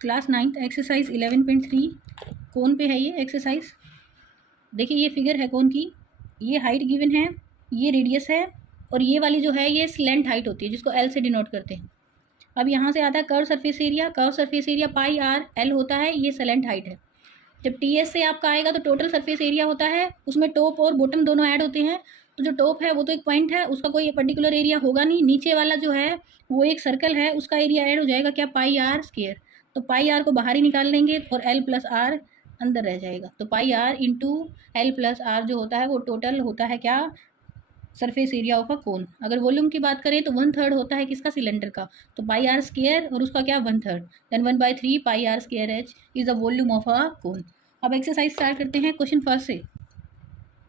Class 9th exercise 11.3 कौन पे है ये एक्सरसाइज। देखिए ये फिगर है कौन की, ये हाइट गिवन है, ये रेडियस है और ये वाली जो है ये स्लेंट हाइट होती है जिसको एल से डिनोट करते हैं। अब यहाँ से आता है curve surface area, curve surface area pi R L होता है, ये स्लेंट हाइट है। जब टी एस से आपका आएगा तो टोटल सरफेस एरिया होता है, उसमें टॉप और बॉटम दोनों ऐड होते हैं। तो जो टॉप है वो तो एक पॉइंट है, उसका कोई पर्टिकुलर एरिया होगा नहीं, नीचे वाला जो है वो एक सर्कल है, उसका एरिया ऐड हो जाएगा क्या, पाई आर स्क्वायर। तो पाई आर को बाहर ही निकाल लेंगे और एल प्लस आर अंदर रह जाएगा। तो pi r into l plus r जो होता है वो टोटल होता है क्या, surface area of a cone. अगर वॉल्यूम की बात करें तो 1/3 होता है किसका, सिलेंडर का। तो पाई आर स्क्वायर और उसका क्या 1/3, then 1/3 pi R square H is the volume of a cone. अब एक्सरसाइज स्टार्ट करते हैं क्वेश्चन फर्स्ट से।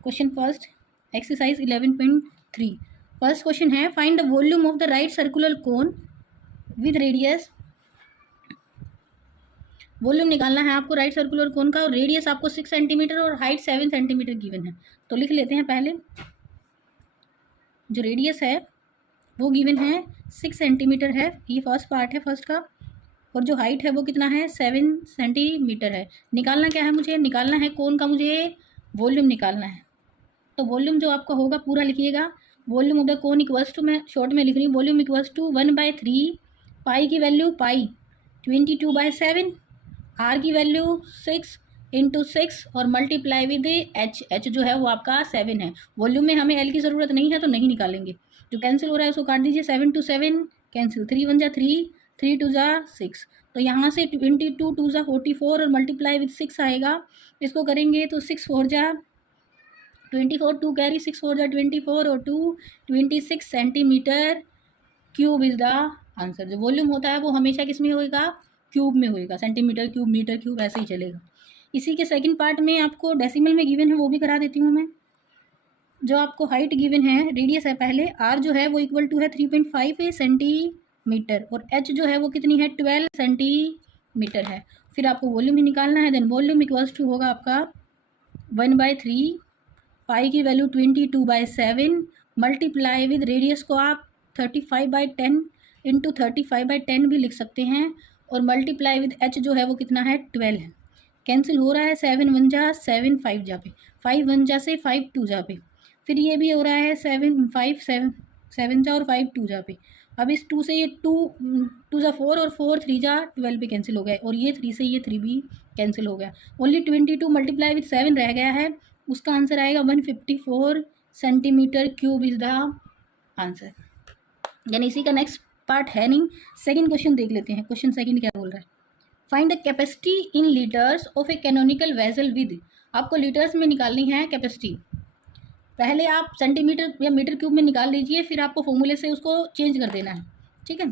Question first exercise 11.3 first question है, find the volume of the right circular cone with radius. Volume निकालना है आपको right circular कोन का और रेडियस आपको 6 सेंटीमीटर और हाइट 7 सेंटीमीटर गिवन है। तो लिख लेते हैं पहले, जो रेडियस है वो गिवन है 6 सेंटीमीटर है, ये फर्स्ट पार्ट है फर्स्ट का, और जो हाइट है वो कितना है 7 सेंटीमीटर है। निकालना क्या है मुझे, निकालना है कोन का मुझे वॉल्यूम निकालना है। तो वॉल्यूम जो आपका होगा पूरा लिखिएगा, volume of the cone equals to, मैं शॉर्ट में लिख रही हूँ, वॉल्यूम इक्वल्स टू 1/3 पाई की वैल्यू पाई 22/7, आर की वैल्यू 6 इंटू 6 और मल्टीप्लाई विद एच, एच जो है वो आपका 7 है। वॉल्यूम में हमें एल की ज़रूरत नहीं है तो नहीं निकालेंगे, जो कैंसिल हो रहा है उसको काट दीजिए, 7 to 7 कैंसिल, 3 1 जा 3, 3 2 जा 6। तो यहाँ से 22 2 जा 44 और मल्टीप्लाई विद 6 आएगा, इसको करेंगे तो 6 4 जा 24, 2 कैरी 6 4 जा 24 और 2 26 centimetre cube is the answer. जो वॉल्यूम होता है वो हमेशा किस में होएगा, क्यूब में होएगा, सेंटीमीटर क्यूब मीटर क्यूब ऐसे ही चलेगा। इसी के सेकंड पार्ट में आपको डेसिमल में गिवन है वो भी करा देती हूँ मैं। जो आपको हाइट गिवन है, रेडियस है पहले, आर जो है वो इक्वल टू है 3.5 सेंटीमीटर और एच जो है वो कितनी है 12 सेंटीमीटर है। फिर आपको वॉल्यूम ही निकालना है, देन वॉल्यूम इक्वल्स टू होगा आपका 1/3 पाई की वैल्यू 22/7 मल्टीप्लाई विद रेडियस को आप 35/10 इंटू 35/10 भी लिख सकते हैं और मल्टीप्लाई विद एच जो है वो कितना है 12 है। कैंसिल हो रहा है, 7 1 जा 7 5 जा पे, 5 1 जा से 5 2 जा पे, फिर ये भी हो रहा है 7 5 7 जा और 5 2 जा पे। अब इस 2 से ये 2 2 जा 4 और 4 3 जा 12 पे कैंसिल हो गया, और ये 3 से ये 3 भी कैंसिल हो गया। ओनली 22 मल्टीप्लाई विद 7 रह गया है, उसका आंसर आएगा 154 centimetre cube is the answer. यानी इसी का नेक्स्ट पार्ट है नहीं, सेकंड क्वेश्चन देख लेते हैं। क्वेश्चन सेकंड क्या बोल रहा है, find the capacity in litres of A canonical vessel with. आपको लीटर्स में निकालनी है कैपेसिटी, पहले आप सेंटीमीटर या मीटर क्यूब में निकाल लीजिए, फिर आपको फॉर्मूले से उसको चेंज कर देना है, ठीक है।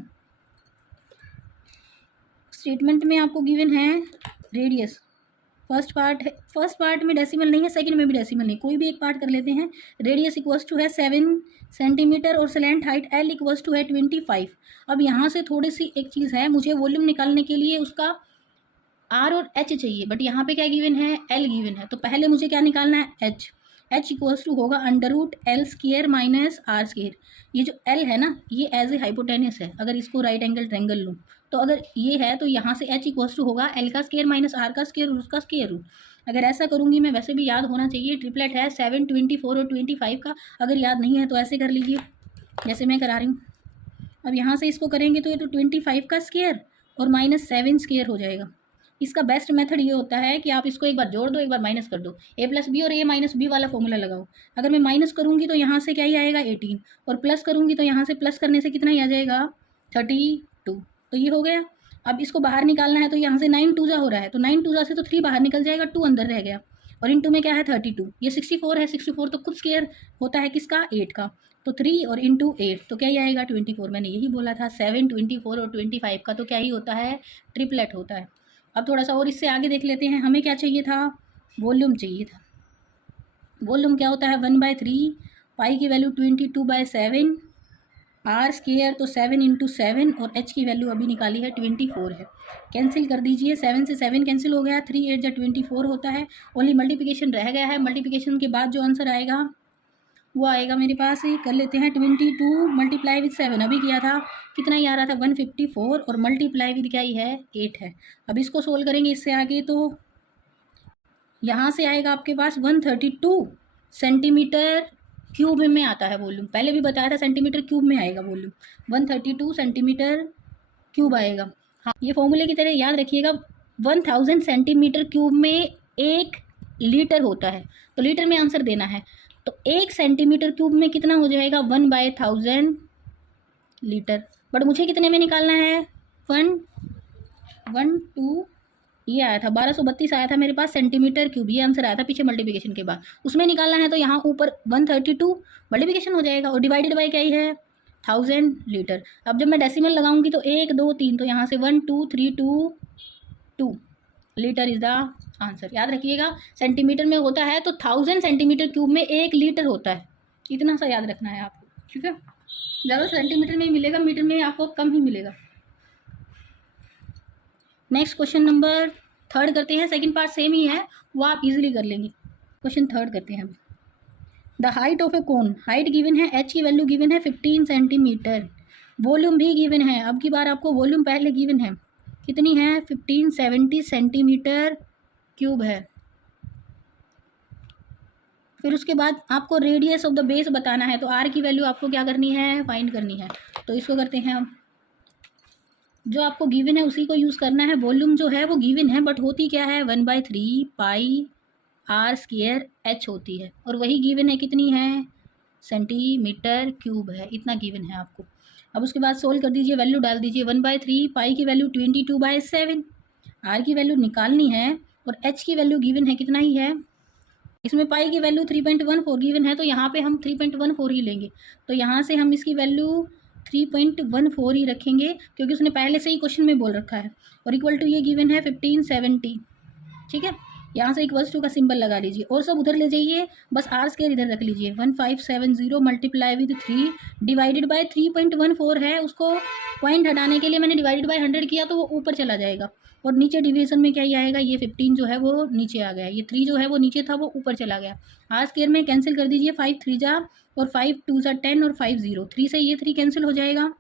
स्टेटमेंट में आपको गिवन है रेडियस, फर्स्ट पार्ट में डेसिमल नहीं है, सेकंड में भी डेसिमल नहीं, कोई भी एक पार्ट कर लेते हैं। रेडियस इक्वल्स टू है 7 सेंटीमीटर और slant height L equals to है 25। अब यहाँ से थोड़ी सी एक चीज़ है, मुझे वॉल्यूम निकालने के लिए उसका आर और एच चाहिए, बट यहाँ पे क्या गिवन है, एल गिवन है। तो पहले मुझे क्या निकालना है, एच। एच इक्वल्स टू होगा √L² माइनस R²। ये जो एल है ना, ये एज ए हाइपोटेनस है, अगर इसको राइट एंगल ट्रेंगल लूँ तो अगर ये है तो यहाँ से एच इक्वल्स टू होगा एल का स्क्वायर माइनस आर का स्क्वायर और उसका स्क्वायर रूट। अगर ऐसा करूँगी मैं, वैसे भी याद होना चाहिए, ट्रिपलेट है 7 24 और 25 का, अगर याद नहीं है तो ऐसे कर लीजिए जैसे मैं करा रही हूँ। अब यहाँ से इसको करेंगे तो ये तो 25 का स्क्वायर और माइनस 7 स्क्वायर हो जाएगा। इसका बेस्ट मेथड ये होता है कि आप इसको एक बार जोड़ दो, एक बार माइनस कर दो, a+b और a-b वाला फॉर्मूला लगाओ। अगर मैं माइनस करूँगी तो यहाँ से क्या ही आएगा 18, और प्लस करूँगी तो यहाँ से प्लस करने से कितना ही आ जाएगा 32। तो ये हो गया। अब इसको बाहर निकालना है तो यहाँ से 9 2 जा हो रहा है, तो 9 2 जा से तो 3 बाहर निकल जाएगा, 2 अंदर रह गया, और इंटू में क्या है 32। ये 64 है, 64 तो खुद स्क्वायर होता है किसका, 8 का, तो 3 और इंटू 8 तो क्या ही आएगा 24। मैंने यही बोला था 7 24 और 25 का तो क्या ही होता है, ट्रिपलेट होता है। अब थोड़ा सा और इससे आगे देख लेते हैं, हमें क्या चाहिए था, वॉल्यूम चाहिए था। वॉल्यूम क्या होता है 1/3 पाई की वैल्यू 22/7 R² तो 7 इंटू 7 और एच की वैल्यू अभी निकाली है 24 है। कैंसिल कर दीजिए, 7 से 7 कैंसिल हो गया, 3 8 जा 24 होता है। ओनली मल्टीप्लिकेशन रह गया है, मल्टीप्लिकेशन के बाद जो आंसर आएगा वो आएगा मेरे पास, ही कर लेते हैं 22 मल्टीप्लाई विद 7, अभी किया था कितना ही आ रहा था 154, और मल्टीप्लाई विद क्या ही है 8 है। अब इसको सोल्व करेंगे इससे आगे, तो यहाँ से आएगा आपके पास 132 सेंटीमीटर क्यूब में आता है वॉल्यूम, पहले भी बताया था सेंटीमीटर क्यूब में आएगा वॉल्यूम, 132 सेंटीमीटर क्यूब आएगा। हाँ, ये फॉर्मूले की तरह याद रखिएगा, 1000 सेंटीमीटर क्यूब में 1 लीटर होता है, तो लीटर में आंसर देना है। तो 1 सेंटीमीटर क्यूब में कितना हो जाएगा 1/1000 लीटर, बट मुझे कितने में निकालना है 112, ये आया था 1232 आया था मेरे पास सेंटीमीटर क्यूब, ये आंसर आया था पीछे मल्टीप्लिकेशन के बाद, उसमें निकालना है। तो यहाँ ऊपर 132 मल्टीप्लिकेशन हो जाएगा और डिवाइडेड बाई क्या ही है 1000 लीटर। अब जब मैं डेसिमल लगाऊंगी तो 1 2 3, तो यहाँ से 1 2 3 2 2 लीटर इज द आंसर। याद रखिएगा सेंटीमीटर में होता है तो 1000 सेंटीमीटर क्यूब में 1 लीटर होता है, इतना सा याद रखना है आपको, ठीक है। ज़्यादा सेंटीमीटर में ही मिलेगा, मीटर में आपको कम ही मिलेगा। नेक्स्ट क्वेश्चन नंबर 3 करते हैं, सेकंड पार्ट सेम ही है, वो आप इजीली कर लेंगे। क्वेश्चन 3 करते हैं। The height of a cone, height given है, एच की वैल्यू गिवन है 15 सेंटीमीटर, वॉल्यूम भी गिवन है। अब की बार आपको वॉल्यूम पहले गिवन है, कितनी है 1570 सेंटीमीटर क्यूब है। फिर उसके बाद आपको रेडियस ऑफ द बेस बताना है, तो आर की वैल्यू आपको क्या करनी है फाइंड करनी है। तो इसको करते हैं हम, जो आपको गिवन है उसी को यूज़ करना है। वॉल्यूम जो है वो गिवन है, बट होती क्या है 1/3 पाई आर स्क्वायर एच होती है, और वही गिवन है कितनी है सेंटीमीटर क्यूब है, इतना गिवन है आपको। अब उसके बाद सोल्व कर दीजिए, वैल्यू डाल दीजिए 1/3, पाई की वैल्यू 22/7, आर की वैल्यू निकालनी है, और एच की वैल्यू गिवन है कितना ही है, इसमें पाई की वैल्यू 3.14 गिवन है, तो यहाँ पे हम 3.14 ही लेंगे। तो यहाँ से हम इसकी वैल्यू 3.14 ही रखेंगे, क्योंकि उसने पहले से ही क्वेश्चन में बोल रखा है, और इक्वल टू ये गिवन है 1570, ठीक है। यहाँ से इक्वल्स टू का सिंबल लगा लीजिए, और सब उधर ले जाइए, बस आर स्क्वायर इधर रख लीजिए। 1570 मल्टीप्लाई विद 3 डिवाइडेड बाय 3.14 है, उसको पॉइंट हटाने के लिए मैंने डिवाइडेड बाय 100 किया, तो वो ऊपर चला जाएगा, और नीचे डिवीजन में क्या ही आएगा, ये 15 जो है वो नीचे आ गया, ये 3 जो है वो नीचे था वो ऊपर चला गया। आर स्क्वायर में कैंसिल कर दीजिए, 5 3 जा और 5 2 जा 10 और 5 0, 3 से ये 3 कैंसिल हो जाएगा।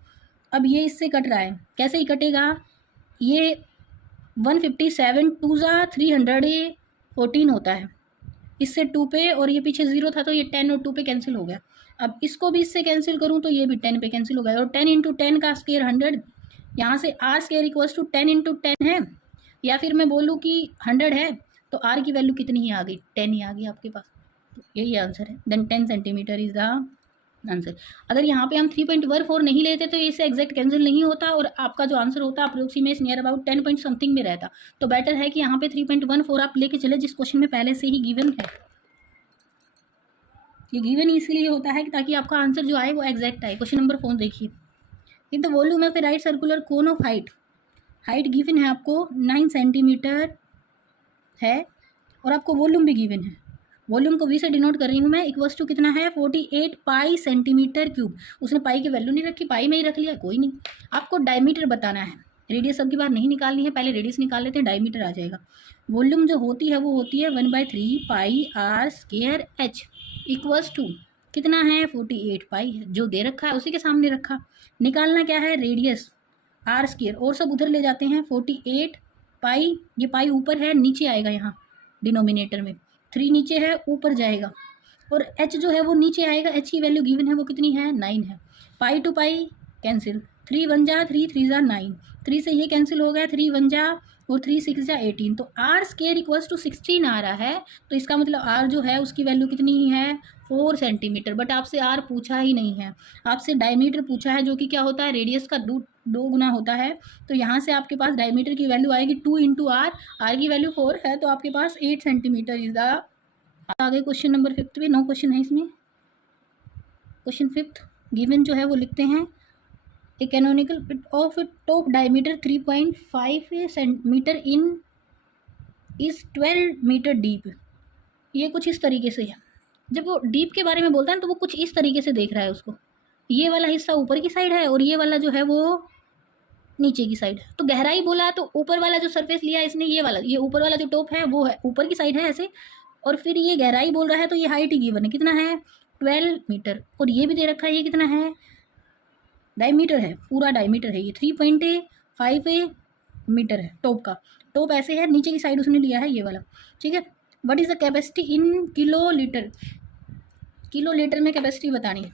अब ये इससे कट रहा है, कैसे ही कटेगा, ये 157 2 जा 314 होता है, इससे 2 पे, और ये पीछे 0 था तो ये 10 और 2 पे कैंसिल हो गया। अब इसको भी इससे कैंसिल करूँ तो ये भी 10 पे कैंसिल हो गया, और 10 × 10 का स्क्वायर 100, यहाँ से आर स्क्वायर इक्वल्स टू 10 × 10 है, या फिर मैं बोलूँ कि 100 है, तो आर की वैल्यू कितनी ही आ गई 10 ही आ गई आपके पास, तो यही आंसर है। Then 10 centimetre is the answer. अगर यहाँ पे हम 3.14 नहीं लेते तो इससे एग्जैक्ट कैंसिल नहीं होता, और आपका जो आंसर होता approximate near about 10 point something में रहता। तो बेटर है कि यहाँ पे 3.14 आप लेके चले, जिस क्वेश्चन में पहले से ही गिवन है। ये गिवन इसलिए होता है कि ताकि आपका आंसर जो आए वो एग्जैक्ट आए। क्वेश्चन नंबर 4 देखिए, in the volume of a right circular cone of height, height given है आपको 9 सेंटीमीटर है, और आपको वॉल्यूम भी गिवन है। वॉल्यूम को वी से डिनोट कर रही हूँ मैं, इक्वल्स टू कितना है 48 पाई सेंटीमीटर क्यूब। उसने पाई की वैल्यू नहीं रखी, पाई में ही रख लिया, कोई नहीं। आपको डायमीटर बताना है, रेडियस अब की बार नहीं निकालनी है, पहले रेडियस निकाल लेते हैं, डायमीटर आ जाएगा। वॉल्यूम जो होती है वो होती है 1/3 pi R square H, equals to कितना है 48 पाई है, जो दे रखा है उसी के सामने रखा। निकालना क्या है रेडियस आर स्क्वायर, और सब उधर ले जाते हैं 48 पाई, ये पाई ऊपर है नीचे आएगा यहाँ डिनोमिनेटर में, 3 नीचे है ऊपर जाएगा, और h जो है वो नीचे आएगा। h की वैल्यू गिवन है वो कितनी है 9 है। पाई टू पाई कैंसिल, 3 1 जा 3 3 जा 9, 3 से ये कैंसिल हो गया, 3 1 जा और 3 6 जा 18, तो आर स्क्वायर इक्वल्स टू 16 आ रहा है। तो इसका मतलब आर जो है उसकी वैल्यू कितनी ही है 4 सेंटीमीटर। बट आपसे आर पूछा ही नहीं है, आपसे डायमीटर पूछा है, जो कि क्या होता है रेडियस का 2 गुना होता है। तो यहाँ से आपके पास डायमीटर की वैल्यू आएगी 2 × आर की वैल्यू 4 है, तो आपके पास 8 सेंटीमीटर इज द। आगे क्वेश्चन नंबर 5 पे 9 क्वेश्चन है इसमें। क्वेश्चन 5 गिवन जो है वो लिखते हैं, a canonical pit of top diameter 3.5 centimetre in is 12 metre deep. ये कुछ इस तरीके से है, जब वो डीप के बारे में बोलता है तो वो कुछ इस तरीके से देख रहा है उसको, ये वाला हिस्सा ऊपर की साइड है और ये वाला जो है वो नीचे की साइड है। तो गहराई बोला तो ऊपर वाला जो सरफेस लिया इसने, ये वाला, ये ऊपर वाला जो टॉप है वो है ऊपर की साइड है ऐसे, और फिर ये गहराई बोल रहा है तो ये हाइट ही गिवन है कितना है 12 मीटर, और ये भी दे रखा है ये कितना है, डायमीटर है, पूरा डायमीटर है ये 3.5 मीटर है टॉप का। टॉप ऐसे है, नीचे की साइड उसने लिया है ये वाला, ठीक है। What is the capacity in kilo litre, kilo litre में कैपेसिटी बतानी है।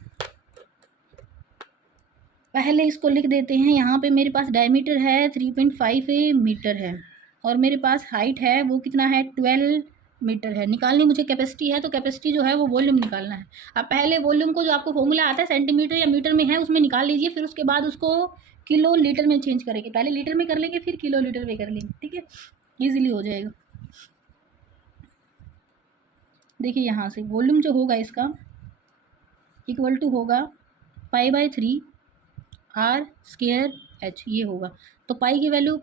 पहले इसको लिख देते हैं, यहाँ पे मेरे पास डायमीटर है 3.5 मीटर है, और मेरे पास हाइट है वो कितना है 12 मीटर है। निकालनी मुझे कैपेसिटी है, तो कैपेसिटी जो है वो वॉल्यूम निकालना है। अब पहले वॉल्यूम को जो आपको फॉर्मूला आता है सेंटीमीटर या मीटर में है उसमें निकाल लीजिए, फिर उसके बाद उसको किलो लीटर में चेंज करेंगे। पहले लीटर में कर लेंगे फिर किलो लीटर में कर लेंगे, ठीक है, ईजिली हो जाएगा। देखिए यहाँ से वॉल्यूम जो होगा इसका इक्वल टू होगा π/3 r²h, ये होगा। तो पाई की वैल्यू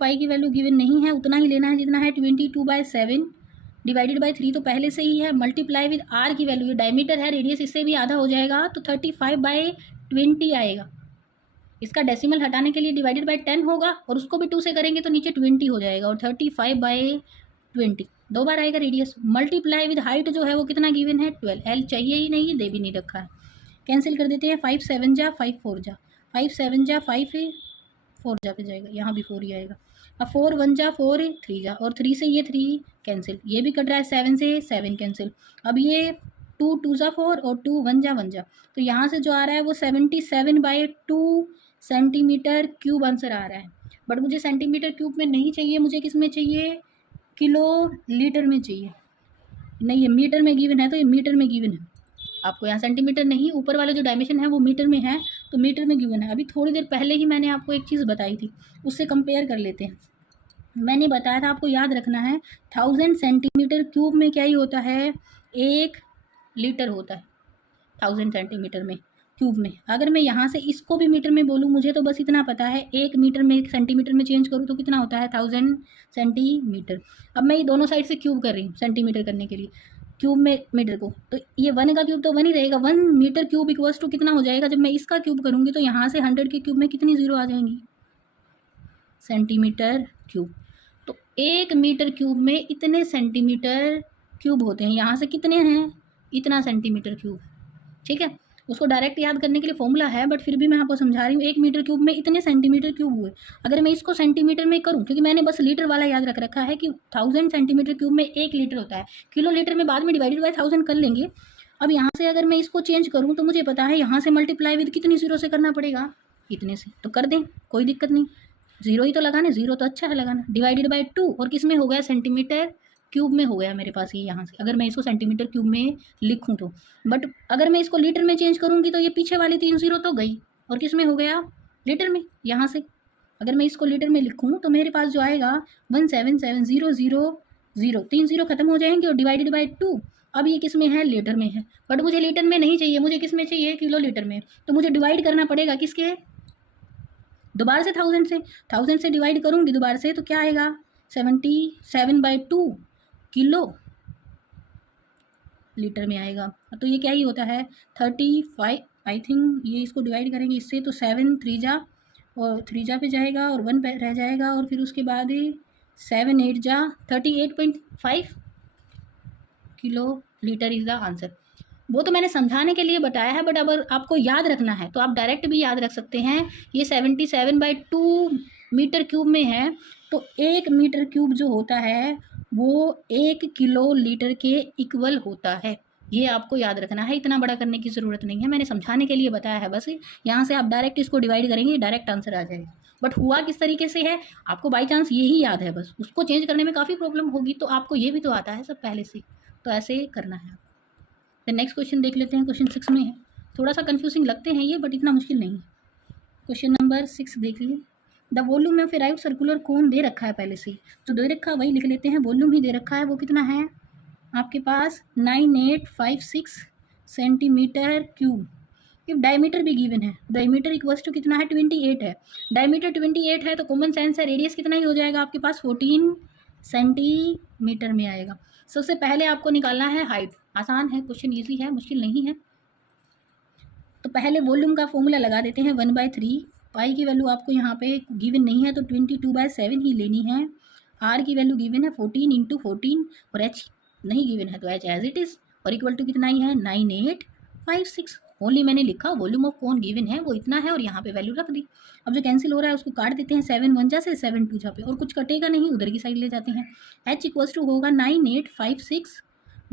गिवन नहीं है, उतना ही लेना है जितना है 22/7 डिवाइडेड बाई 3 तो पहले से ही है, मल्टीप्लाई विद आर की वैल्यू, ये डायमीटर है, रेडियस इससे भी आधा हो जाएगा तो 35/20 आएगा। इसका डेसिमल हटाने के लिए डिवाइडेड बाई 10 होगा, और उसको भी 2 से करेंगे तो नीचे 20 हो जाएगा, और 35/20 दो बार आएगा रेडियस। मल्टीप्लाई विद हाइट जो है वो कितना गिवन है 12, एल चाहिए ही नहीं, दे भी नहीं रखा है। कैंसिल कर देते हैं, 5 7 जा 5 4 जा, 5 7 जा 5 4 जा पे जाएगा, यहाँ भी 4 ही आएगा। अब 4 1 जा 4 3 जा, और 3 से ये 3 कैंसिल, ये भी कट रहा है, 7 से 7 कैंसिल। अब ये 2 2 जा 4 और 2 1 जा 1 जा, तो यहाँ से जो आ रहा है वो 77/2 सेंटीमीटर क्यूब आंसर आ रहा है। बट मुझे सेंटीमीटर क्यूब में नहीं चाहिए, मुझे किस में चाहिए, किलो लीटर में चाहिए। नहीं, ये मीटर में गिवन है, तो ये मीटर में गिवन है आपको, यहाँ सेंटीमीटर नहीं, ऊपर वाला जो डायमेंशन है वो मीटर में है, तो मीटर में गिवन है। अभी थोड़ी देर पहले ही मैंने आपको एक चीज़ बताई थी, उससे कंपेयर कर लेते हैं। मैंने बताया था, आपको याद रखना है, 1000 सेंटीमीटर क्यूब में क्या ही होता है, 1 लीटर होता है 1000 सेंटीमीटर में क्यूब में। अगर मैं यहाँ से इसको भी मीटर में बोलूँ, मुझे तो बस इतना पता है, 1 मीटर में सेंटीमीटर में चेंज करूँ तो कितना होता है 1000 सेंटीमीटर। अब मैं ये दोनों साइड से क्यूब कर रही हूँ सेंटीमीटर करने के लिए, क्यूब में मीटर को, तो ये 1 का क्यूब तो 1 ही रहेगा, 1 मीटर क्यूब इक्वल्स टू कितना हो जाएगा, जब मैं इसका क्यूब करूँगी तो यहाँ से 100 के क्यूब में कितनी जीरो आ जाएंगी, सेंटीमीटर क्यूब। तो 1 मीटर क्यूब में इतने सेंटीमीटर क्यूब होते हैं, यहाँ से कितने हैं, इतना सेंटीमीटर क्यूब, ठीक है। उसको डायरेक्ट याद करने के लिए फॉर्मूला है, बट फिर भी मैं आपको समझा रही हूँ, 1 मीटर क्यूब में इतने सेंटीमीटर क्यूब हुए। अगर मैं इसको सेंटीमीटर में करूँ, क्योंकि मैंने बस लीटर वाला याद रख रखा है कि 1000 सेंटीमीटर क्यूब में 1 लीटर होता है, किलो लीटर में बाद में डिवाइडेड बाई 1000 कर लेंगे। अब यहाँ से अगर मैं इसको चेंज करूँ तो मुझे पता है यहाँ से मल्टीप्लाई विद कितनी जीरो से करना पड़ेगा, इतने से, तो कर दें, कोई दिक्कत नहीं, जीरो ही तो लगाना, जीरो तो अच्छा है लगाना, डिवाइडेड बाई 2, और किस में हो गया, सेंटीमीटर क्यूब में हो गया मेरे पास ये यहाँ से, अगर मैं इसको सेंटीमीटर क्यूब में लिखूँ तो। बट अगर मैं इसको लीटर में चेंज करूँगी तो ये पीछे वाली 3 जीरो तो गई, और किस में हो गया, लीटर में। यहाँ से अगर मैं इसको लीटर में लिखूँ तो मेरे पास जो आएगा 177,000, 3 जीरो खत्म हो जाएंगे, और डिवाइडेड बाई 2। अब ये किस में है, लीटर में है, बट मुझे लीटर में नहीं चाहिए, मुझे किस में चाहिए, किलो लीटर में। तो मुझे डिवाइड करना पड़ेगा किसके, दोबारा से 1000 से डिवाइड करूँगी दोबारा से, तो क्या आएगा 77/2 किलो लीटर में आएगा। तो ये क्या ही होता है 35, आई थिंक ये इसको डिवाइड करेंगे इससे तो 7 3 जा, और 3 जा पे जाएगा, और 1 रह जाएगा, और फिर उसके बाद 7 8 जा 38.5 kilo litre is the answer. वो तो मैंने समझाने के लिए बताया है, बट अगर आपको याद रखना है तो आप डायरेक्ट भी याद रख सकते हैं। ये 77/2 मीटर क्यूब में है, तो 1 मीटर क्यूब जो होता है वो 1 किलो लीटर के इक्वल होता है। ये आपको याद रखना है, इतना बड़ा करने की ज़रूरत नहीं है, मैंने समझाने के लिए बताया है बस। यहाँ से आप डायरेक्ट इसको डिवाइड करेंगे, डायरेक्ट आंसर आ जाएगा। बट हुआ किस तरीके से है आपको बाई चांस यही याद है, बस उसको चेंज करने में काफ़ी प्रॉब्लम होगी, तो आपको ये भी तो आता है सब पहले से, तो ऐसे करना है। फिर नेक्स्ट क्वेश्चन देख लेते हैं, क्वेश्चन 6 में है, थोड़ा सा कन्फ्यूजिंग लगते हैं ये, बट इतना मुश्किल नहीं है। क्वेश्चन नंबर 6 देख लीजिए, the volume of a right circular cone दे रखा है पहले से, तो दे रखा है वही लिख लेते हैं, वॉल्यूम ही दे रखा है, वो कितना है आपके पास 9856 सेंटीमीटर क्यूब। ये डायमीटर भी गिवन है, डायमीटर इक्वल्स टू कितना है 28 है, डायमीटर 28 है, तो कॉमन सेंस है रेडियस कितना ही हो जाएगा आपके पास 14 सेंटीमीटर में आएगा। सबसे पहले आपको निकालना है हाइट, आसान है क्वेश्चन, ईजी है, मुश्किल नहीं है। तो पहले वॉल्यूम का फॉर्मूला लगा देते हैं 1/3, पाई की वैल्यू आपको यहाँ पे गिवन नहीं है तो 22/7 ही लेनी है, आर की वैल्यू गिवन है 14 × 14, और एच नहीं गिवन है तो एच एज इट इज़, और इक्वल टू कितना ही है 9856 5 6 ओनली मैंने लिखा वॉल्यूम ऑफ कोन गिवन है वो इतना है और यहाँ पे वैल्यू रख दी। अब जो कैंसिल हो रहा है उसको काट देते हैं, 7 1 जा से 7 2 जा पे, और कुछ कटेगा नहीं, उधर की साइड ले जाते हैं। h इक्वल्स टू होगा 9856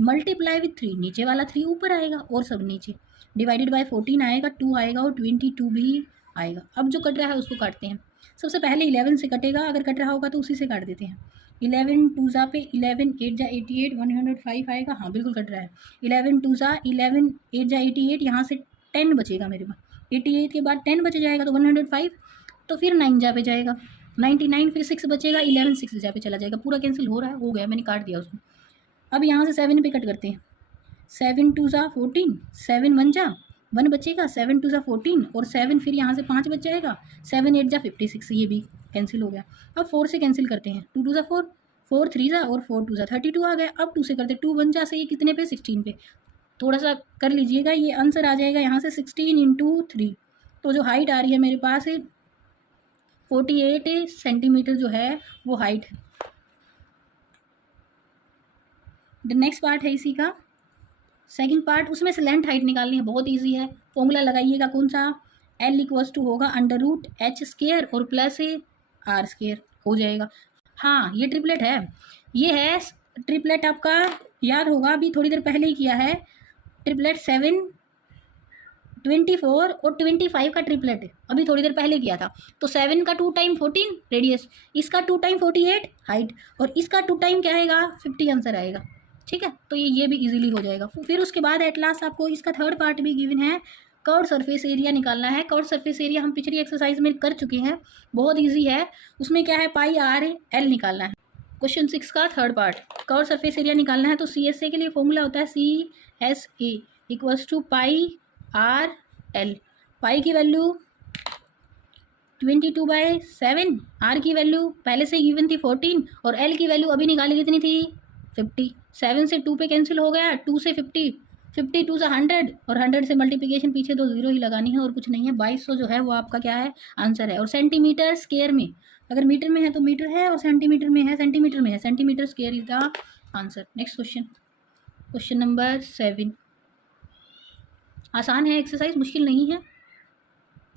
मल्टीप्लाई विथ 3, नीचे वाला 3 ऊपर आएगा और सब नीचे, डिवाइडेड बाय 14 आएगा, 2 आएगा और 22 भी आएगा। अब जो कट रहा है उसको काटते हैं। सबसे पहले 11 से कटेगा, अगर कट रहा होगा तो उसी से काट देते हैं। 11 2 जा पे 11 8 जा 88 105 आएगा, हाँ बिल्कुल कट रहा है। 11 2 जा 11 8 जा 88, यहाँ से 10 बचेगा मेरे पास, 88 के बाद 10 बच जाएगा तो 105, तो फिर 9 जा पे जाएगा 99, फिर 6 बचेगा, 11 6 जा पे चला जाएगा। पूरा कैंसिल हो रहा है, हो गया, मैंने काट दिया उसको। अब यहाँ से 7 पे कट करते हैं। 7 2 जा 14, 7 1 जा 1 बचेगा, 7 2 जा 14 और 7 फिर यहाँ से 5 बच जाएगा, 7 8 जा 56, ये भी कैंसिल हो गया। अब 4 से कैंसिल करते हैं, 2 2 जा 4, 4 3 जा और 4 2 जा 32 आ गया। अब 2 से करते, 2 1 जा से ये कितने पे 16 पे, थोड़ा सा कर लीजिएगा, ये आंसर आ जाएगा यहाँ से 16 × 3। तो जो हाइट आ रही है मेरे पास 48 सेंटीमीटर जो है वो हाइट है। द नेक्स्ट पार्ट है इसी का सेकंड पार्ट, उसमें से लेंथ हाइट निकालनी है, बहुत इजी है। फॉर्मूला लगाइएगा कौन सा, L इक्वल्स टू होगा √h² और प्लस r² हो जाएगा। हाँ ये ट्रिपलेट है, ये है ट्रिपलेट, आपका याद होगा अभी थोड़ी देर पहले ही किया है ट्रिपलेट, 7 24 और 25 का ट्रिपलेट अभी थोड़ी देर पहले किया था। तो 7 का 2 टाइम 14 रेडियस, इसका 2 टाइम 48 हाइट और इसका 2 टाइम क्या आएगा 50 आंसर आएगा। ठीक है, तो ये भी इजीली हो जाएगा। फिर उसके बाद एट लास्ट आपको इसका थर्ड पार्ट भी गिवन है, कर्व सरफेस एरिया निकालना है। कर्व सरफेस एरिया हम पिछली एक्सरसाइज में कर चुके हैं, बहुत इजी है। उसमें क्या है, πr/l निकालना है। क्वेश्चन 6 का third part, curve surface area निकालना है। तो CSA के लिए फॉर्मूला होता है CSA इक्वल्स टू πr/l। पाई की वैल्यू 22/7, r की वैल्यू पहले से गिवन थी 14 और l की वैल्यू अभी निकाली कितनी थी 50। 7 से 2 पे कैंसिल हो गया, 2 से 50, 52 से 100 और 100 से मल्टीप्लिकेशन पीछे तो 0 ही लगानी है और कुछ नहीं है। 2200 जो है वो आपका क्या है आंसर है। और सेंटीमीटर स्क्वायर में, अगर मीटर में है तो मीटर है और सेंटीमीटर में है सेंटीमीटर में है, centimetre square is the answer. Next question, question number 7, आसान है एक्सरसाइज, मुश्किल नहीं है।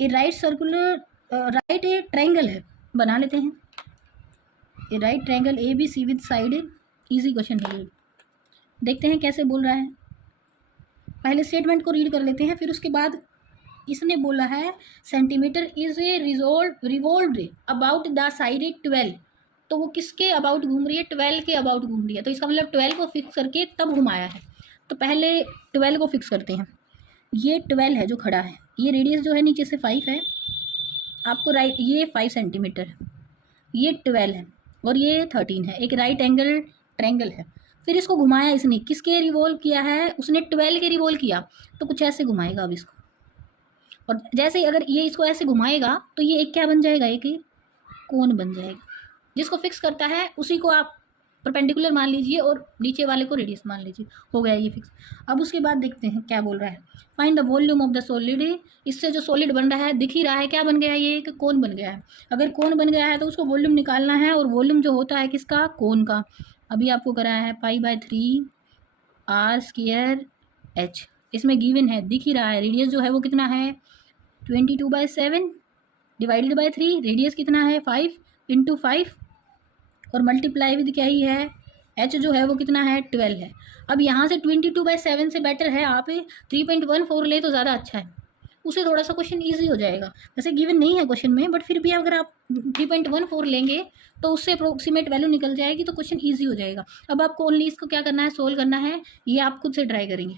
A right circular right a triangle है, बना लेते हैं। A right triangle ABC with side, easy question है ये। देखते हैं कैसे बोल रहा है, पहले स्टेटमेंट को रीड कर लेते हैं, फिर उसके बाद इसने बोला है centimetre is a revolved about the side 12। तो वो किसके अबाउट घूम रही है, 12 के अबाउट घूम रही है। तो इसका मतलब 12 को फिक्स करके तब घुमाया है। तो पहले 12 को फिक्स करते हैं। ये 12 है जो खड़ा है, ये रेडियस जो है नीचे से 5 है आपको, राइट ये 5 सेंटीमीटर है, ये 12 है और ये 13 है। एक राइट एंगल ट्रायंगल है। फिर इसको घुमाया इसने, किसके रिवॉल्व किया है, उसने 12 के रिवॉल्व किया। तो कुछ ऐसे घुमाएगा अब इसको, और जैसे ही अगर ये इसको ऐसे घुमाएगा तो ये एक क्या बन जाएगा, एक कोन बन जाएगा। जिसको फिक्स करता है उसी को आप परपेंडिकुलर मान लीजिए और नीचे वाले को रेडियस मान लीजिए, हो गया ये फिक्स। अब उसके बाद देखते हैं क्या बोल रहा है, find the volume of the solid. इससे जो सॉलिड बन रहा है दिख ही रहा है, क्या बन गया है, ये एक कोन बन गया है। अगर कोन बन गया है तो उसको वॉल्यूम निकालना है, और वॉल्यूम जो होता है किसका, कोन का। अभी आपको कराया है π/3 r² h, इसमें गिवन है, दिख ही रहा है। रेडियस जो है वो कितना है 22/7 डिवाइडेड बाय 3, रेडियस कितना है 5 × 5 और मल्टीप्लाई विद क्या ही है, h जो है वो कितना है 12 है। अब यहाँ से 22/7 से बेटर है आप 3.14 ले तो ज़्यादा अच्छा है, उससे थोड़ा सा क्वेश्चन ईजी हो जाएगा। वैसे गिवन नहीं है क्वेश्चन में, बट फिर भी अगर आप 3.14 लेंगे तो उससे अप्रोक्सीमेट वैल्यू निकल जाएगी, तो क्वेश्चन ईजी हो जाएगा। अब आपको ओनली इसको क्या करना है, सोल्व करना है, ये आप खुद से ट्राई करेंगे।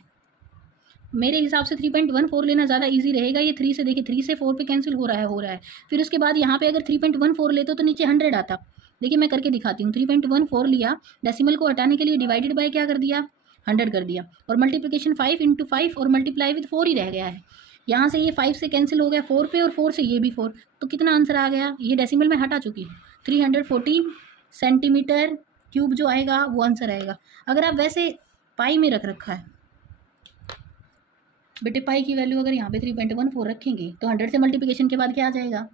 मेरे हिसाब से 3.14 लेना ज़्यादा इजी रहेगा। ये 3 से, देखिए 3 से 4 पे कैंसिल हो रहा है। फिर उसके बाद यहाँ पे अगर 3.14 लेते तो नीचे 100 आता। देखिए मैं करके दिखाती हूँ। 3.14 लिया, डेसिमल को हटाने के लिए डिवाइडेड बाय क्या कर दिया 100 कर दिया, और मल्टीप्लिकेशन 5 × 5 और मल्टीप्लाई विद 4 ही रह गया है। यहाँ से ये 5 से कैंसिल हो गया 4 पे, और 4 से ये भी 4, तो कितना आंसर आ गया, ये डेसिमल में हटा चुकी है, 314 सेंटीमीटर क्यूब जो आएगा वो आंसर आएगा। अगर आप वैसे पाई में रख रखा है बेटे, पाई की वैल्यू अगर यहाँ पे 3.14 रखेंगे तो 100 से मल्टीप्लिकेशन के बाद क्या आ जाएगा,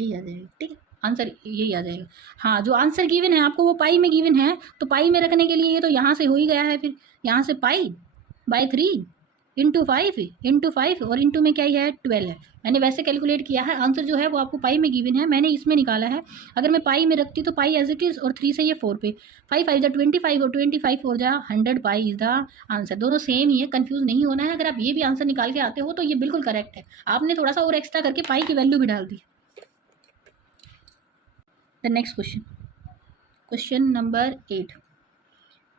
यही आ जाएगा। ठीक है, आंसर यही आ जाएगा। हाँ, जो आंसर गिवन है आपको वो पाई में गिवन है, तो पाई में रखने के लिए ये तो यहाँ से हो ही गया है, फिर यहाँ से π/3 इंटू फाइव और इंटू में क्या ही है 12 है। मैंने वैसे कैलकुलेट किया है, आंसर जो है वो आपको पाई में गिवन है, मैंने इसमें निकाला है। अगर मैं पाई में रखती तो पाई एज इट इज़ और 3 से ये 4 पे, 5 5 जा 25 और 25 4 जा 100 पाई इज द आंसर। दोनों सेम ही है, कंफ्यूज नहीं होना है। अगर आप ये भी आंसर निकाल के आते हो तो ये बिल्कुल करेक्ट है, आपने थोड़ा सा और एक्स्ट्रा करके पाई की वैल्यू भी डाल दी। The next question, question number 8।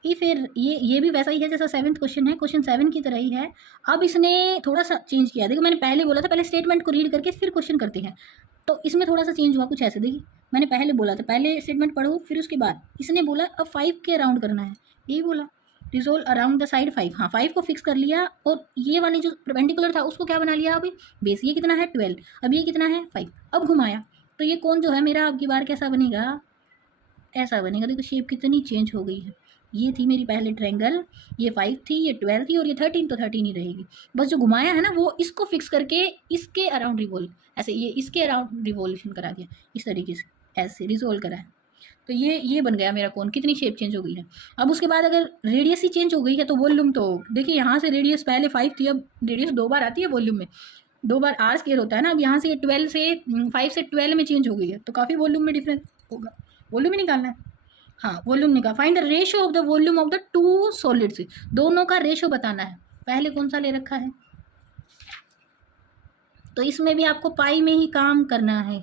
फिर ये भी वैसा ही है जैसा 7th क्वेश्चन है, क्वेश्चन 7 की तरह ही है। अब इसने थोड़ा सा चेंज किया। देखो मैंने पहले बोला था पहले स्टेटमेंट को रीड करके फिर क्वेश्चन करते हैं, तो इसमें थोड़ा सा चेंज हुआ कुछ ऐसे। देखिए मैंने पहले बोला था पहले स्टेटमेंट पढ़ो फिर उसके बाद इसने बोला अब 5 के अराउंड करना है, यही बोला, रिजोल्व अराउंड द साइड 5। हाँ 5 को फिक्स कर लिया और ये वाली जो परपेंडिकुलर था उसको क्या बना लिया अभी बेस। ये कितना है 12, अब ये कितना है 5, अब घुमाया तो ये कौन जो है मेरा अब की बार कैसा बनेगा, ऐसा बनेगा। देखो शेप कितनी चेंज हो गई है। ये थी मेरी पहले ट्रायंगल, ये 5 थी, ये 12 थी और ये 13, तो 13 ही रहेगी। बस जो घुमाया है ना वो इसको फिक्स करके इसके अराउंड रिवोल्व, ऐसे ये इसके अराउंड रिवोल्यूशन करा दिया इस तरीके से, ऐसे रिजोल्व करा है। तो ये बन गया मेरा कोन। कितनी शेप चेंज हो गई है। अब उसके बाद अगर रेडियस ही चेंज हो गई है तो वॉल्यूम, तो देखिए यहाँ से रेडियस पहले 5 थी, अब रेडियस 2 बार आती है वॉल्यूम में, 2 बार आर स्क्वायर होता है ना। अब यहाँ से 12 से 5 से 12 में चेंज हो गई है, तो काफ़ी वॉल्यूम में डिफरेंस होगा। वॉल्यूम ही निकालना है। हाँ वॉल्यूम निकाल, find the ratio of the volume of the two solids, दोनों का रेशियो बताना है। पहले कौन सा ले रखा है, तो इसमें भी आपको पाई में ही काम करना है।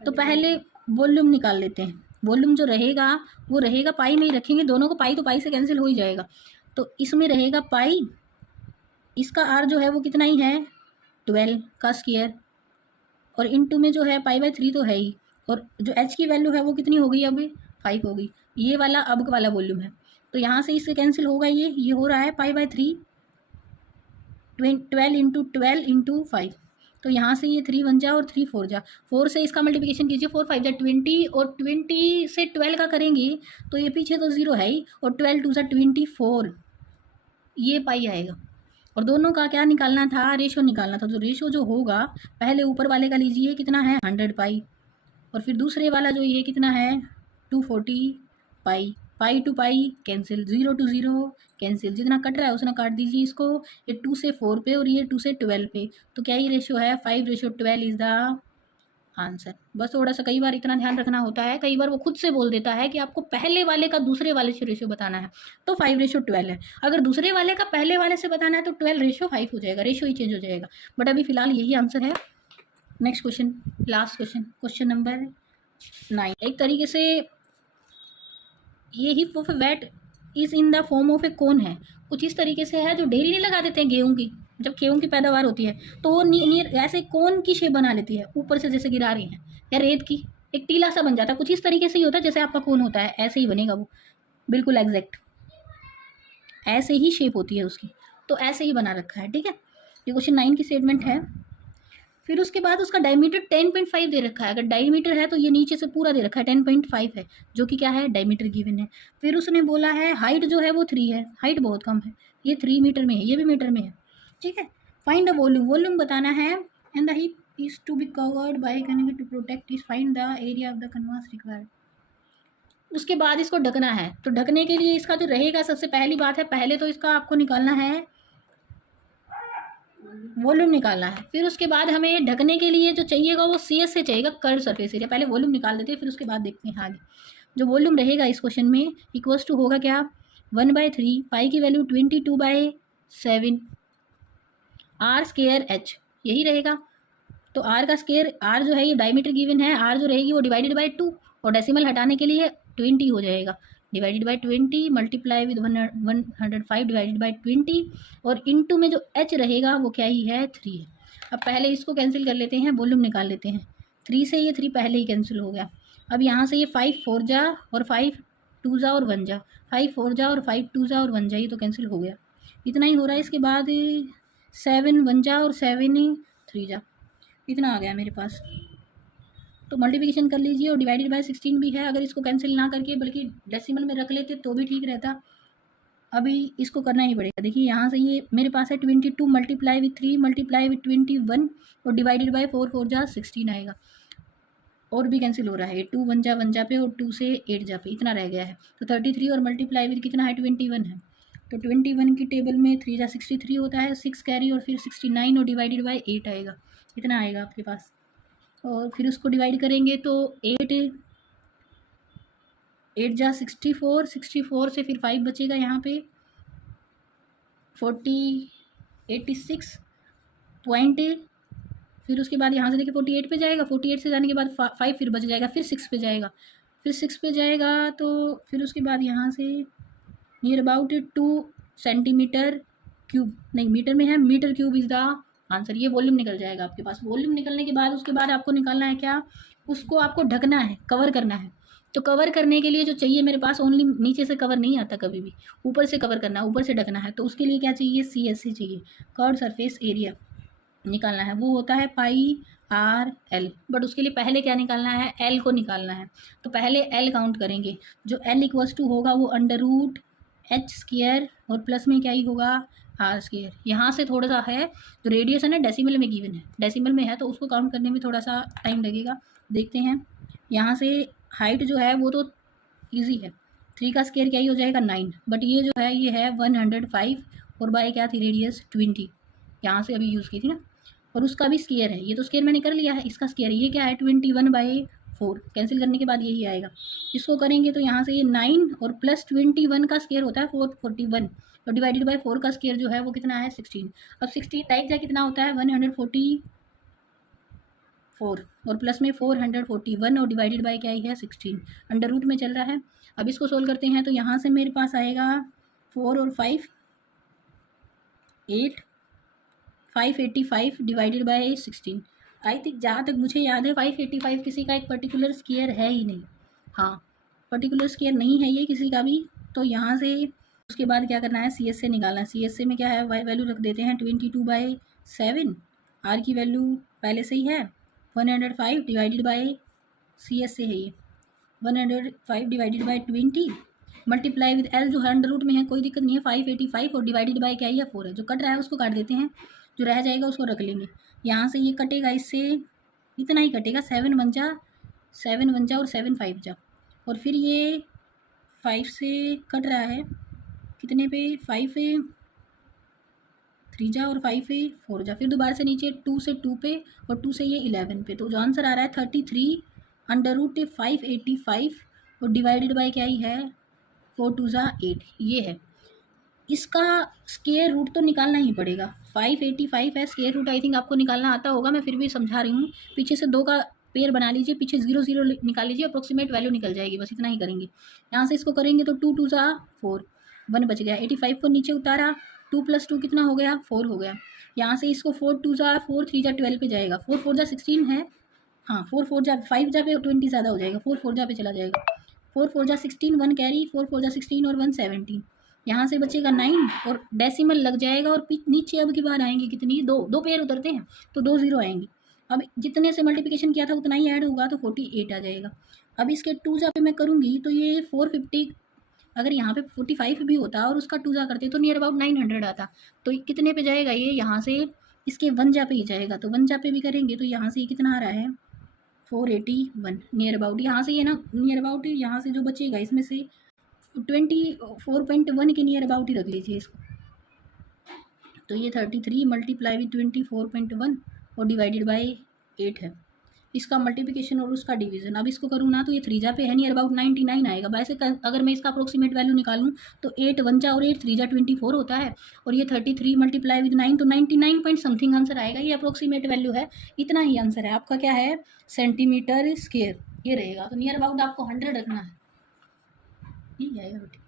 तो पहले वॉल्यूम निकाल लेते हैं। वॉल्यूम जो रहेगा वो रहेगा पाई में ही रखेंगे दोनों को, पाई तो पाई से कैंसिल हो ही जाएगा। तो इसमें रहेगा पाई, इसका आर जो है वो कितना ही है 12 का स्क्वायर, और इनटू में जो है पाई/3 तो है ही, और जो एच की वैल्यू है वो कितनी हो गई अब 5 हो गई। ये वाला अब वाला वॉल्यूम है, तो यहाँ से इससे कैंसिल होगा, ये हो रहा है पाई/3, 12 इंटू 12 इंटू 5, तो यहाँ से ये 3 1 जा और 3 4 जा, 4 से इसका मल्टीप्लिकेशन कीजिए, 4 5 जा 20, और 20 से 12 का करेंगे तो ये पीछे तो 0 है ही, और 12 2 जा 24, ये पाई आएगा। और दोनों का क्या निकालना था, रेशो निकालना था। तो रेशो जो होगा पहले ऊपर वाले का लीजिए कितना है 100 पाई, और फिर दूसरे वाला जो ये कितना है 240 pi, pi to pi cancel, 0 to 0 cancel, जितना कट रहा है उतना काट दीजिए इसको। ये 2 से 4 पे और ये 2 से 12 पे, तो क्या ही रेशियो है 5:12 इज़ द आंसर। बस थोड़ा सा कई बार इतना ध्यान रखना होता है, कई बार वो खुद से बोल देता है कि आपको पहले वाले का दूसरे वाले से रेशियो बताना है, तो 5:12 है। अगर दूसरे वाले का पहले वाले से बताना है तो 12:5 हो जाएगा, रेशियो ही चेंज हो जाएगा। बट अभी फिलहाल यही आंसर है। Next question, last question, question number 9। एक तरीके से ये hip of a bat is in the form of a cone है, कुछ इस तरीके से है जो ढेल नहीं लगा देते हैं गेहूँ की, जब गेहूँ की पैदावार होती है तो वो ऐसे कोन की शेप बना लेती है, ऊपर से जैसे गिरा रही हैं, या रेत की एक टीला सा बन जाता है, कुछ इस तरीके से ही होता है जैसे आपका कोन होता है, ऐसे ही बनेगा वो, बिल्कुल एग्जैक्ट ऐसे ही शेप होती है उसकी, तो ऐसे ही बना रखा है। ठीक है, ये क्वेश्चन 9 की स्टेटमेंट है। फिर उसके बाद उसका डायमीटर 10.5 दे रखा है। अगर डायमीटर है तो ये नीचे से पूरा दे रखा है 10.5 है, जो कि क्या है डायमीटर गिवन है। फिर उसने बोला है हाइट जो है वो 3 है, हाइट बहुत कम है, ये 3 मीटर में है, ये भी मीटर में है। ठीक है, फाइंड द वॉल्यूम, वॉल्यूम बताना है। And the heap is to be covered by can to protect is find the area of the canvas required. उसके बाद इसको ढकना है, तो ढकने के लिए इसका जो रहेगा, सबसे पहली बात है पहले तो इसका आपको निकालना है वॉल्यूम निकालना है। फिर उसके बाद हमें ढकने के लिए जो चाहिएगा वो CS से चाहिएगा, कर्व सरफेस एरिया। पहले वॉल्यूम निकाल देते हैं फिर उसके बाद देखते हैं आगे। जो वॉल्यूम रहेगा इस क्वेश्चन में इक्वल्स टू होगा क्या 1/3, पाई की वैल्यू 22/7 आर स्क्वायर H, यही रहेगा। तो आर का स्क्वायर, आर जो है ये डायमीटर गिवन है, आर जो रहेगी वो डिवाइडेड बाय 2, और डेसिमल हटाने के लिए 20 हो जाएगा, divided by 20 multiply with 105 divided by 20, और इनटू में जो H रहेगा वो क्या ही है 3 है। अब पहले इसको कैंसिल कर लेते हैं, वॉल्यूम निकाल लेते हैं। 3 से ये 3 पहले ही कैंसिल हो गया। अब यहाँ से ये 5 4 जा और 5 2 जा और 1 जा, 5 4 जा और 5 2 जा और 1 जा, ये तो कैंसिल हो गया, इतना ही हो रहा है। इसके बाद 7 1 जा और 7 3 जा, इतना आ गया मेरे पास। तो मल्टीप्लिकेशन कर लीजिए, और डिवाइडेड बाय 16 भी है। अगर इसको कैंसिल ना करके बल्कि डेसिमल में रख लेते तो भी ठीक रहता, अभी इसको करना ही पड़ेगा। देखिए यहाँ से ये मेरे पास है 22 मल्टीप्लाई विथ 3 मल्टीप्लाई विथ 21 और डिवाइडेड बाय 4 4 जा 16 आएगा, और भी कैंसिल हो रहा है 2 1 जा पे और 2 से 8 जा पे, इतना रह गया है। तो 33 और मल्टीप्लाई विथ कितना है 21 है, तो 21 की टेबल में 3 जा 63 होता है, 6 कैरी और फिर 69 और डिवाइडेड बाई 8 आएगा, इतना आएगा आपके पास। और फिर उसको डिवाइड करेंगे तो 8 जा 64, 64 से फिर 5 बचेगा यहाँ पे 86 पॉइंट, फिर उसके बाद यहाँ से देखिए 48 पे जाएगा, 48 से जाने के बाद 5 फिर बच जाएगा, फिर 6 पे जाएगा, फिर 6 पे जाएगा तो फिर उसके बाद यहाँ से नियर अबाउट 2 सेंटीमीटर क्यूब, नहीं मीटर में है, metre cube is the answer. ये वॉल्यूम निकल जाएगा आपके पास। वॉल्यूम निकलने के बाद उसके बाद आपको निकालना है क्या, उसको आपको ढकना है, कवर करना है। तो कवर करने के लिए जो चाहिए मेरे पास, ओनली नीचे से कवर नहीं आता कभी भी, ऊपर से कवर करना है, ऊपर से ढकना है। तो उसके लिए क्या चाहिए, CSA चाहिए, कर्व्ड सरफेस एरिया निकालना है, वो होता है πr/l। बट उसके लिए पहले क्या निकालना है, L को निकालना है। तो पहले L काउंट करेंगे, जो L = होगा वो √h² और प्लस में क्या ही होगा, r²। यहाँ से थोड़ा सा है, जो रेडियस है ना डेसिमल में गिवन है, डेसिमल में है तो उसको काउंट करने में थोड़ा सा टाइम लगेगा। देखते हैं, यहाँ से हाइट जो है वो तो ईजी है, 3 का स्क्वायर क्या ही हो जाएगा 9, बट ये जो है ये है 105 और बाय क्या थी रेडियस 20, यहाँ से अभी यूज़ की थी ना। और उसका भी स्क्वायर है, ये तो स्क्वायर मैंने कर लिया है, इसका स्क्वायर ये क्या है 21/4, कैंसिल करने के बाद यही आएगा। इसको करेंगे तो यहाँ से ये 9 और प्लस 21 का स्क्वायर होता है 441, और डिवाइडेड बाय 4 का स्क्वायर जो है वो कितना है 16। अब 16 टाइप जा कितना होता है 144 और प्लस में 441 और डिवाइडेड बाय क्या ही है 16, अंडर रूट में चल रहा है। अब इसको सोल्व करते हैं तो यहाँ से मेरे पास आएगा 4 और 5 8, 585 डिवाइडेड बाय 16। आई थिंक जहाँ तक मुझे याद है 585 किसी का एक पर्टिकुलर स्क्वायर है ही नहीं, हाँ पर्टिकुलर स्क्वायर नहीं है ये किसी का भी। तो यहाँ से उसके बाद क्या करना है, CSA निकालना है। CSA में क्या है, वैल्यू रख देते हैं 22/7, R की वैल्यू पहले से ही है 105 डिवाइडेड बाय CSA है ये 105 divided by 20 multiply with L जो है अंडर रूट में है, कोई दिक्कत नहीं है, 585 और डिवाइडेड बाय क्या है 4 है। जो कट रहा है उसको काट देते हैं, जो रह जाएगा उसको रख लेंगे। यहाँ से ये कटेगा, इससे इतना ही कटेगा, 7 1 जा और 7 5 जा, और फिर ये 5 से कट रहा है कितने पे, 5 पे 3 जा और 5 पे 4 जा, फिर दोबारा से नीचे 2 से 2 पे और 2 से ये 11 पे। तो जो आंसर आ रहा है 33 अंडर रूट 585 और डिवाइडेड बाय क्या ही है 4 2 जा 8, ये है। इसका स्क्वायर रूट तो निकालना ही पड़ेगा, 585 है, स्क्वायर रूट आई थिंक आपको निकालना आता होगा, मैं फिर भी समझा रही हूँ। पीछे से 2 का पेयर बना लीजिए, पीछे 0 0 निकाल लीजिए, अप्रोक्सीमेट वैल्यू निकल जाएगी, बस इतना ही करेंगे। यहाँ से इसको करेंगे तो 2 2 जा 4, 1 बच गया, 85 को नीचे उतारा, 2 + 2 कितना हो गया 4 हो गया। यहाँ से इसको 4 2 जा 4, 3 जा 12 पे जाएगा, 4 4 जा 16 है, हाँ 4 4 जा 5 जा पे 20 ज़्यादा हो जाएगा, 4 4 जा पे चला जाएगा, 4 4 जा 16, 1 कैरी, 4 4 जा 16 और 1 17, यहाँ से बचेगा 9 और डेसिमल लग जाएगा। और नीचे अब की बार आएंगे कितनी, 2 पेयर उतरते हैं तो 2 0 आएंगे। अब जितने से मल्टीप्लिकेशन किया था उतना ही ऐड होगा तो 48 आ जाएगा। अब इसके 2 जा पे मैं करूँगी तो ये 450, अगर यहाँ पे 45 भी होता और उसका 2 जा करते तो नियर अबाउट 900 आता। तो कितने पे जाएगा ये, यहाँ से इसके 1 जा पे ही जाएगा, तो 1 जा पे भी करेंगे तो यहाँ से ये कितना आ रहा है 481 नियर अबाउट। यहाँ से ये ना नियर अबाउट, यहाँ से जो बचेगा इसमें से 24.1 के नियर अबाउट ही रख लीजिए इसको। तो ये 33 मल्टीप्लाई विद 24.1 और डिवाइडेड बाय 8 है, इसका मल्टीप्लिकेशन और उसका डिवीजन। अब इसको करूँ ना तो ये 3 जा पे है, नियर अबाउट 99 आएगा। वैसे अगर मैं इसका अप्रोक्सीमेट वैल्यू निकालूँ तो 8 1 जा और 8 3 जा 24 होता है, और ये 33 मल्टीप्लाई विद 9 तो 99 पॉइंट समथिंग आंसर आएगा। ये अप्रोक्सीमेट वैल्यू है, इतना ही आंसर है आपका। क्या है, सेंटीमीटर स्क्वायर ये रहेगा। तो नियर अबाउट आपको 100 रखना है, ठीक है बेटे।